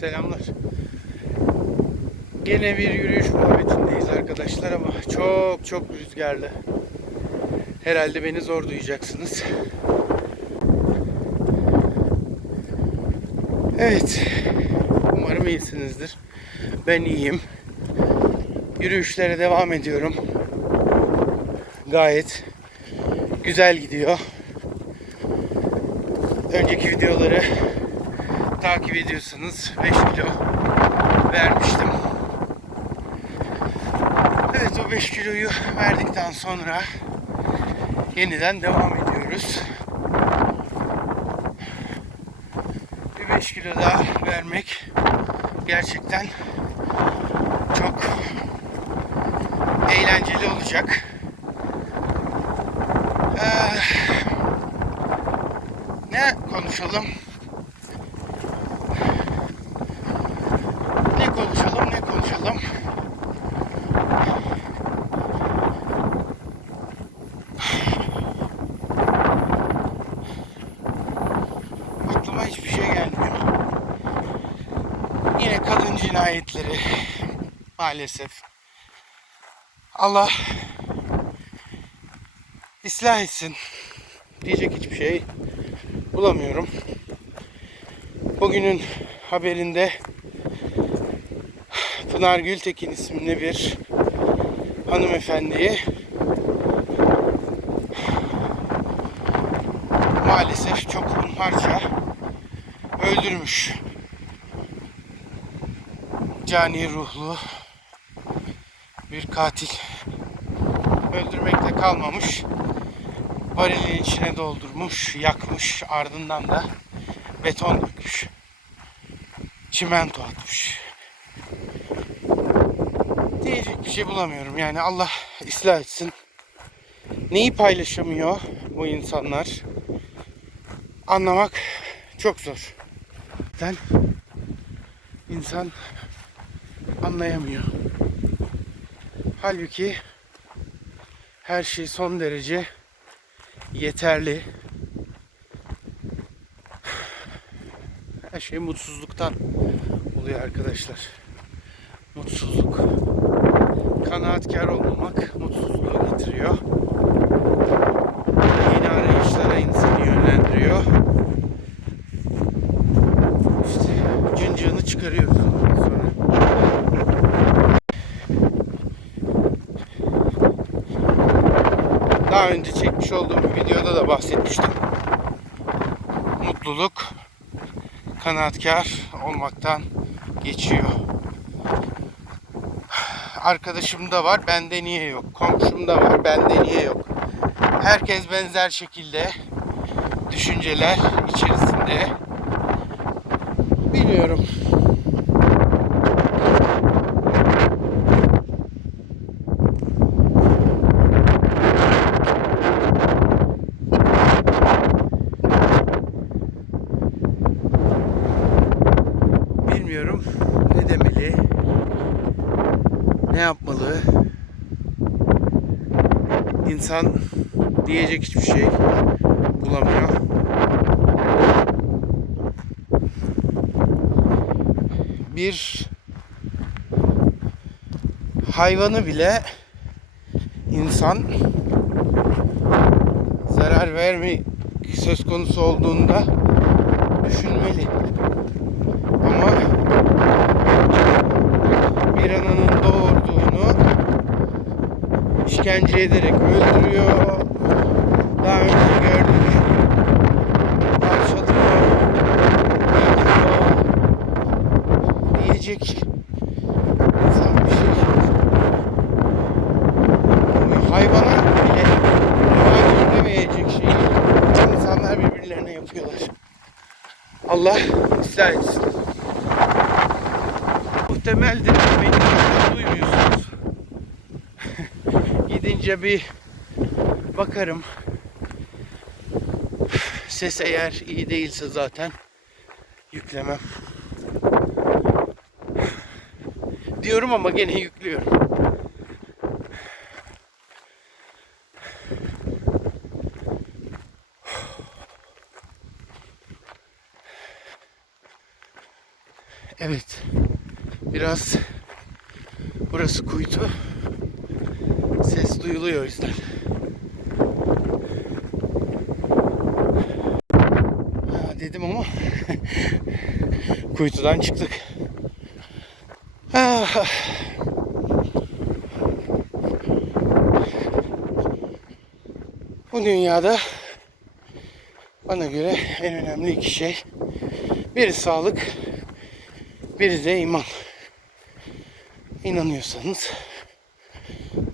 Selamlar. Gene bir yürüyüş muhabbetindeyiz arkadaşlar ama çok çok rüzgarlı. Herhalde beni zor duyacaksınız. Evet. Umarım iyisinizdir. Ben iyiyim. Yürüyüşlere devam ediyorum. Gayet güzel gidiyor. Önceki videoları takip ediyorsanız 5 kilo vermiştim. Evet o 5 kiloyu verdikten sonra yeniden devam ediyoruz. Bir 5 kilo daha vermek gerçekten çok eğlenceli olacak. Ee, ne konuşalım? Ne konuşalım, ne konuşalım? Aklıma hiçbir şey gelmiyor. Yine cinayetleri maalesef. Allah ıslah etsin. Diyecek hiçbir şey bulamıyorum. Bugünün haberinde Pınar Gültekin isimli bir hanımefendiyi maalesef çok hunharca öldürmüş. Cani ruhlu bir katil. Öldürmekle kalmamış. Varilin içine doldurmuş, yakmış, ardından da beton dökmüş. Çimento atmış. Diyecek bir şey bulamıyorum. Yani Allah ıslah etsin. Neyi paylaşamıyor bu insanlar? Anlamak çok zor. Zaten insan anlayamıyor. Halbuki her şey son derece yeterli. Her şey mutsuzluktan oluyor arkadaşlar. Mutsuzluk. Kanaatkar olmamak mutsuzluğu getiriyor. Yeni arayışlara insanı yönlendiriyor. İşte cıncığını çıkarıyoruz ondan sonra. Daha önce çekmiş olduğum bir videoda da bahsetmiştim. Mutluluk kanaatkar olmaktan geçiyor. Arkadaşımda var, bende niye yok? Komşumda var, bende niye yok? Herkes benzer şekilde düşünceler içerisinde. Bilmiyorum ne demeli, ne yapmalı. İnsan diyecek hiçbir şey bulamıyor. Bir hayvanı bile insan zarar verme söz konusu olduğunda düşünmeli. Ama bir ananın doğurduğunu işkence ederek öldürüyor. Daha önce gördük. Parçalıyor. Diyecek insan bir şey. Yani hayvana bile hayvan demeyecek şeyi insanlar birbirlerine yapıyorlar. Allah ıslah etsin. Muhtemeldir beni zaten duymuyorsunuz. Gidince bir bakarım. Ses eğer iyi değilse zaten yüklemem. Diyorum ama gene yüklüyorum. Evet. Biraz burası kuytu. Duyuluyor o yüzden. Dedim ama kuytudan çıktık. Bu dünyada bana göre en önemli iki şey biri sağlık, biri de iman. İnanıyorsanız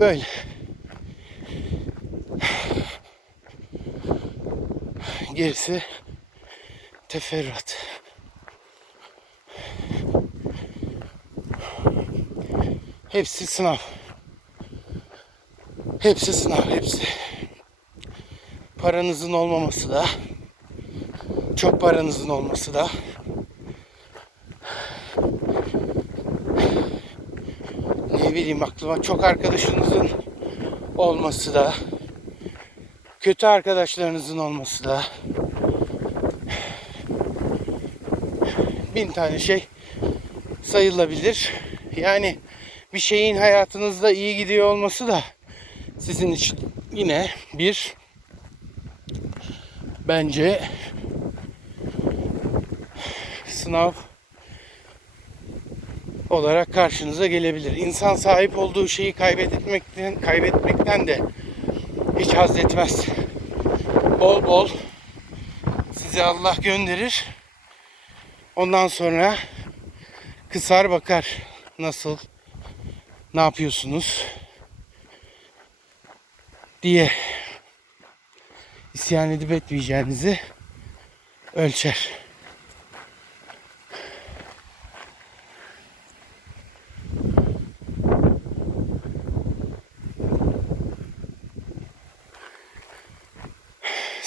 böyle. Gerisi teferruat. Hepsi sınav. Hepsi sınav, hepsi. Paranızın olmaması da, çok paranızın olması da, ne bileyim aklıma çok arkadaşınızın olması da, kötü arkadaşlarınızın olması da, bin tane şey sayılabilir. Yani bir şeyin hayatınızda iyi gidiyor olması da sizin için yine bir bence sınav olarak karşınıza gelebilir. İnsan sahip olduğu şeyi kaybetmekten kaybetmekten de hiç haz etmez. Bol bol size Allah gönderir. Ondan sonra kısar bakar nasıl ne yapıyorsunuz diye isyan edip etmeyeceğinizi ölçer.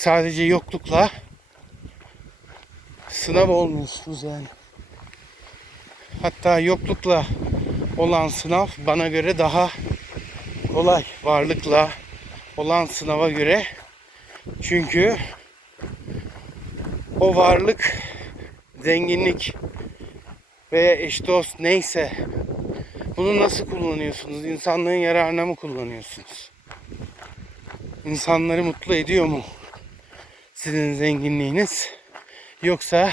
Sadece yoklukla sınav olmuyorsunuz yani. Hatta yoklukla olan sınav bana göre daha kolay varlıkla olan sınava göre. Çünkü o varlık, zenginlik veya eş dost neyse bunu nasıl kullanıyorsunuz? İnsanlığın yararına mı kullanıyorsunuz? İnsanları mutlu ediyor mu sizin zenginliğiniz? Yoksa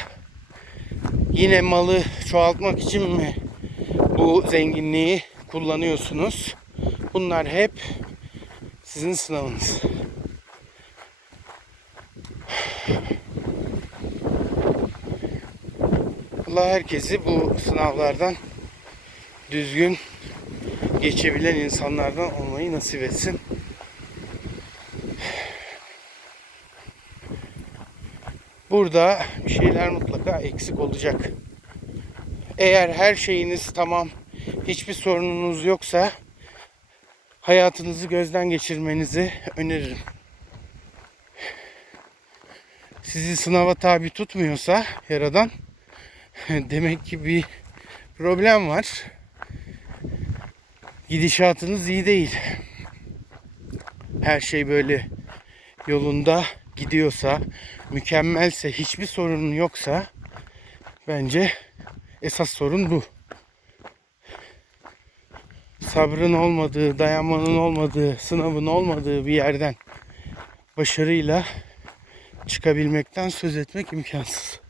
yine malı çoğaltmak için mi bu zenginliği kullanıyorsunuz? Bunlar hep sizin sınavınız. Allah herkesi bu sınavlardan düzgün geçebilen insanlardan olmayı nasip etsin. Burada bir şeyler mutlaka eksik olacak. Eğer her şeyiniz tamam, hiçbir sorununuz yoksa hayatınızı gözden geçirmenizi öneririm. Sizi sınava tabi tutmuyorsa yaradan demek ki bir problem var. Gidişatınız iyi değil. Her şey böyle yolunda gidiyorsa, mükemmelse, hiçbir sorunun yoksa bence esas sorun bu. Sabrın olmadığı, dayanmanın olmadığı, sınavın olmadığı bir yerden başarıyla çıkabilmekten söz etmek imkansız.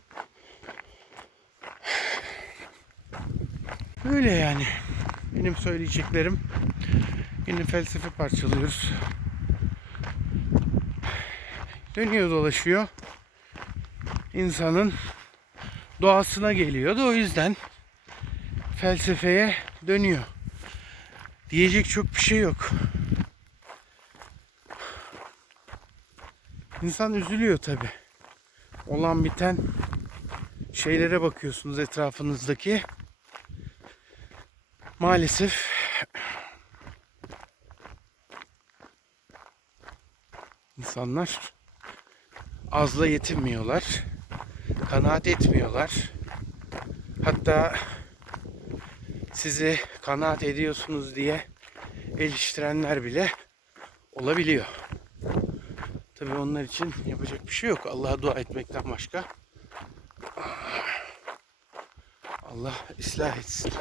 Öyle yani. Benim söyleyeceklerim yine felsefe parçalıyoruz. Dönüyor dolaşıyor. İnsanın doğasına geliyordu. O yüzden felsefeye dönüyor. Diyecek çok bir şey yok. İnsan üzülüyor tabi. Olan biten şeylere bakıyorsunuz etrafınızdaki. Maalesef insanlar azla yetinmiyorlar. Kanaat etmiyorlar. Hatta sizi kanaat ediyorsunuz diye eleştirenler bile olabiliyor. Tabii onlar için yapacak bir şey yok. Allah'a dua etmekten başka. Allah ıslah etsin.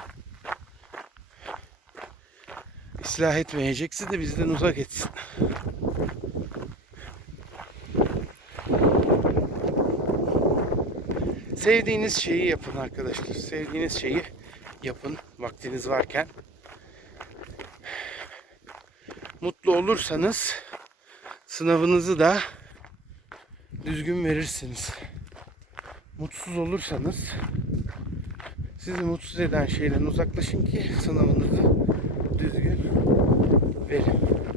İslah etmeyecekse de bizden uzak etsin. Sevdiğiniz şeyi yapın arkadaşlar. Sevdiğiniz şeyi yapın vaktiniz varken. Mutlu olursanız sınavınızı da düzgün verirsiniz. Mutsuz olursanız sizi mutsuz eden şeyden uzaklaşın ki sınavınızı düzgün verin.